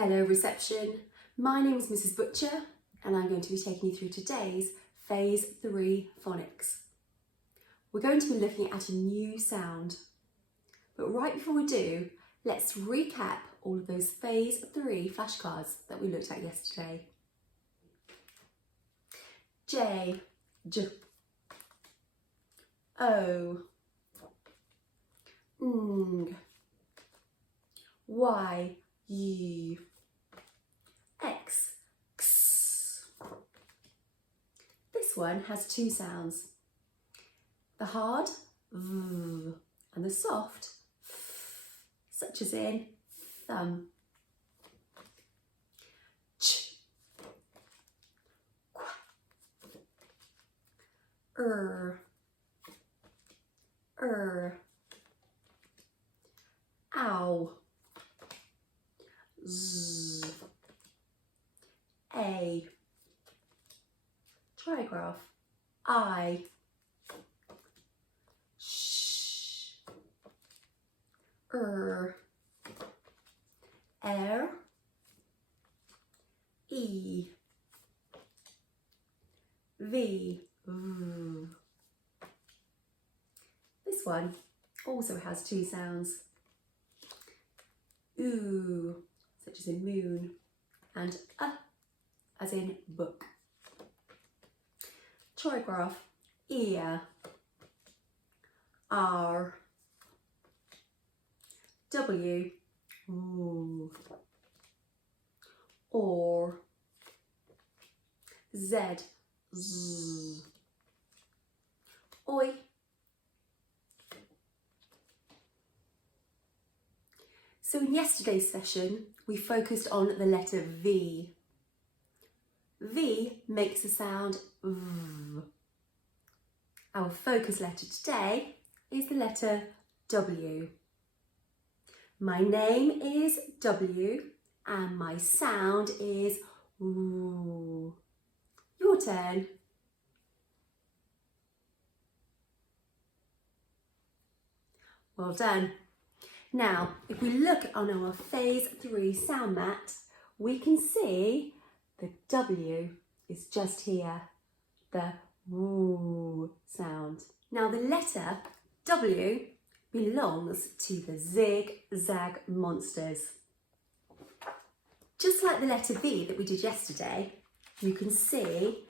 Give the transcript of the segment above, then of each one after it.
Hello reception, my name is Mrs. Butcher and I'm going to be taking you through today's Phase 3 phonics. We're going to be looking at a new sound, but right before we do, let's recap all of those Phase 3 flashcards that we looked at yesterday. J, J, O, Ng, Y, U, X, X. This one has two sounds, the hard V and the soft F, such as in thumb. Ch, Qu, Ow, Z, A, trigraph, I, Sh, Air, E, V, V. This one also has two sounds, oo, such as in moon, and as in book. Trigraph, ear, R, W, ooh, or, Z, Z, oi. So in yesterday's session, we focused on the letter V. V makes the sound V. Our focus letter today is the letter W. My name is W and my sound is oo. Your turn. Well done. Now, if we look on our Phase 3 sound mat, we can see the W is just here, the woo sound. Now the letter W belongs to the zigzag monsters. Just like the letter V that we did yesterday, you can see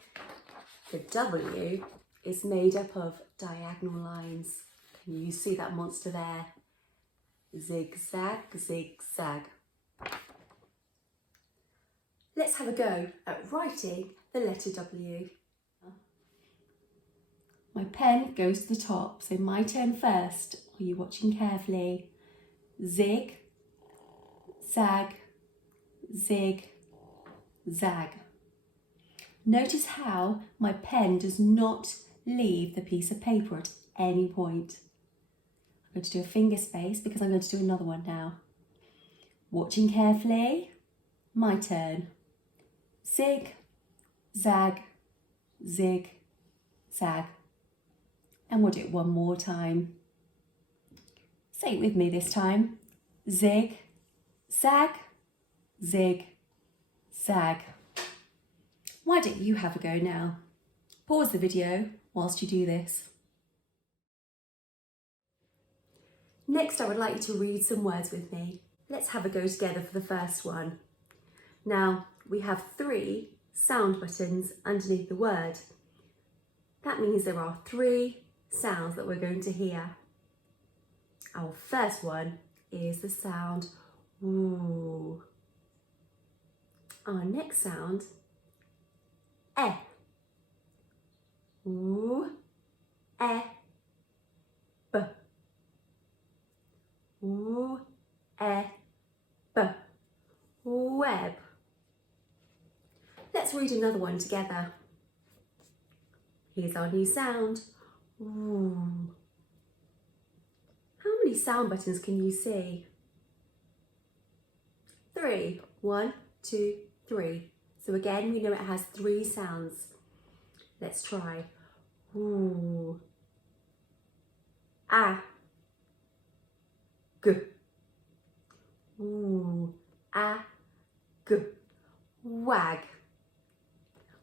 the W is made up of diagonal lines. Can you see that monster there? Zigzag, zigzag. Let's have a go at writing the letter W. My pen goes to the top, so my turn first. Are you watching carefully? Zig, zag, zig, zag. Notice how my pen does not leave the piece of paper at any point. I'm going to do a finger space because I'm going to do another one now. Watching carefully, my turn. Zig, zag, zig, zag. And we'll do it one more time. Say it with me this time. Zig, zag, zig, zag. Why don't you have a go now? Pause the video whilst you do this. Next, I would like you to read some words with me. Let's have a go together for the first one. Now, we have 3 sound buttons underneath the word. That means there are 3 sounds that we're going to hear. Our first one is the sound woo. Our next sound, eh. Woo, eh, b. Woo, eh, b. Web. Let's read another one together. Here's our new sound. Ooh. How many sound buttons can you see? 3. 1, 2, 3. So again, we know it has 3 sounds. Let's try. Ooh. Ah. G. Ooh. Ah. wag.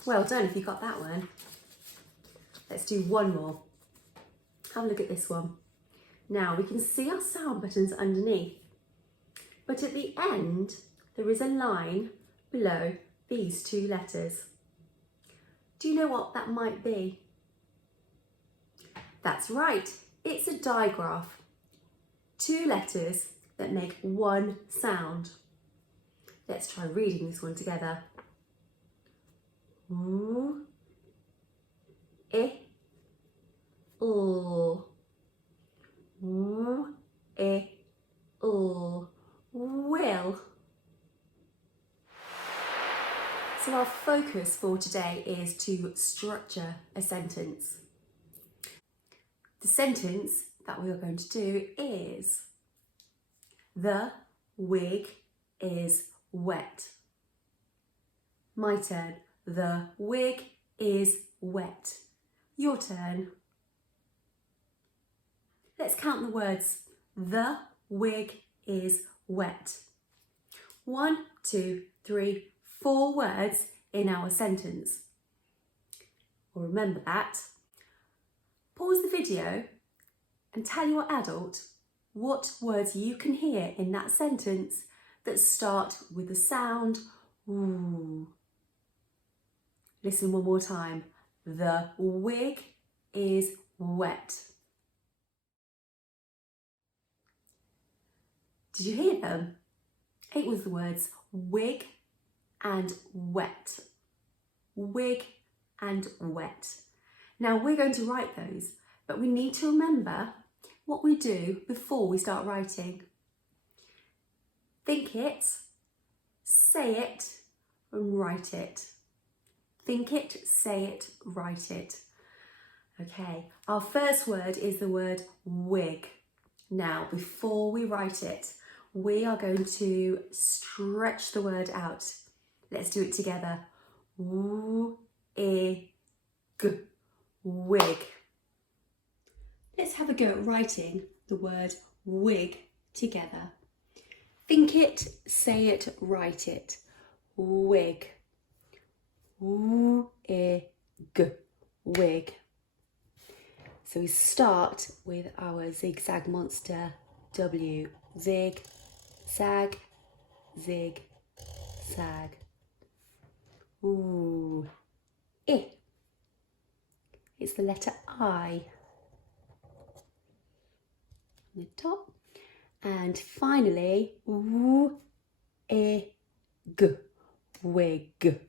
Well done if you got that one. Let's do one more. Have a look at this one. Now we can see our sound buttons underneath, but at the end there is a line below these two letters. Do you know what that might be? That's right, it's a digraph. Two letters that make one sound. Let's try reading this one together. W, I, L. W, I, L. Will. So our focus for today is to structure a sentence. The sentence that we are going to do is: the wig is wet. My turn. The wig is wet. Your turn. Let's count the words. The wig is wet. 1, 2, 3, 4 words in our sentence. Well, remember that. Pause the video and tell your adult what words you can hear in that sentence that start with the sound ooh. Listen one more time. The wig is wet. Did you hear them? It was the words wig and wet. Wig and wet. Now we're going to write those, but we need to remember what we do before we start writing. Think it, say it, and write it. Think it, say it, write it. Okay, our first word is the word wig. Now, before we write it, we are going to stretch the word out. Let's do it together. W-I-G, wig. Let's have a go at writing the word wig together. Think it, say it, write it. Wig. W-I-G, wig. So we start with our zigzag monster W. Zig, zag, zig, zag. Ooh. I. It's the letter I on the top. And finally, w-I-G, wig.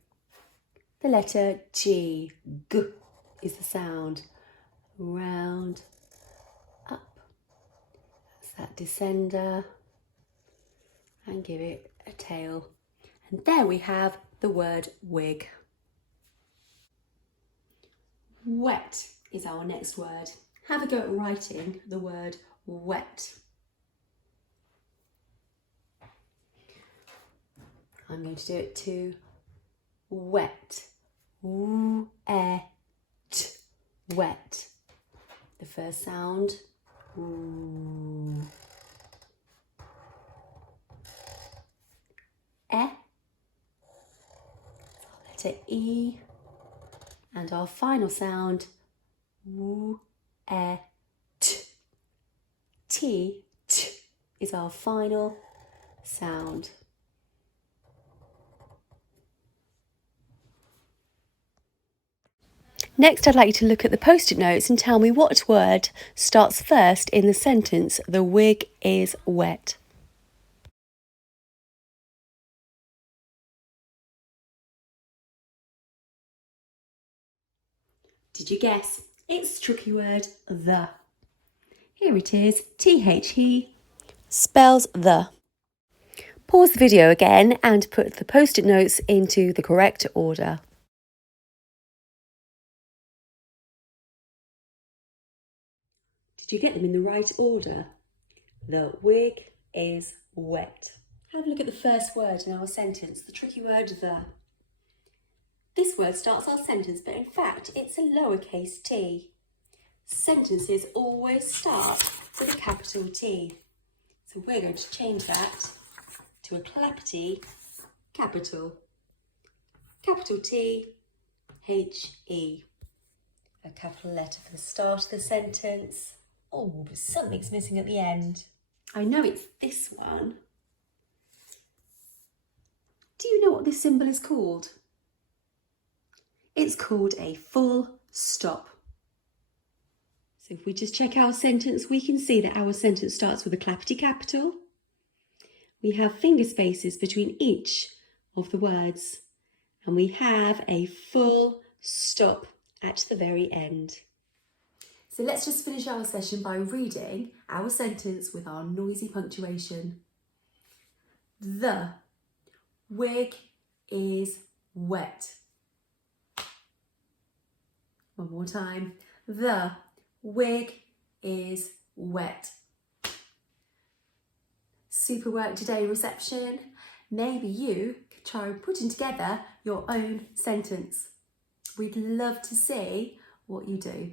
The letter G. G is the sound. Round, up. That's that descender. And give it a tail. And there we have the word wig. Wet is our next word. Have a go at writing the word wet. I'm going to do it too. Wet. W-E-T. Wet. The first sound. Ooh. Letter E. And our final sound. W-E-T. T. T is our final sound. Next, I'd like you to look at the post-it notes and tell me what word starts first in the sentence, the wig is wet. Did you guess? It's the tricky word, the. Here it is, T-H-E spells the. Pause the video again and put the post-it notes into the correct order. Did you get them in the right order? The wig is wet. Have a look at the first word in our sentence, the tricky word the. This word starts our sentence, but in fact it's a lowercase t. Sentences always start with a capital T. So we're going to change that to a clappity capital. Capital T, H-E. A capital letter for the start of the sentence. Oh, but something's missing at the end. I know it's this one. Do you know what this symbol is called? It's called a full stop. So if we just check our sentence, we can see that our sentence starts with a clappity capital. We have finger spaces between each of the words, and we have a full stop at the very end. So let's just finish our session by reading our sentence with our noisy punctuation. The wig is wet. One more time. The wig is wet. Super work today, reception. Maybe you could try putting together your own sentence. We'd love to see what you do.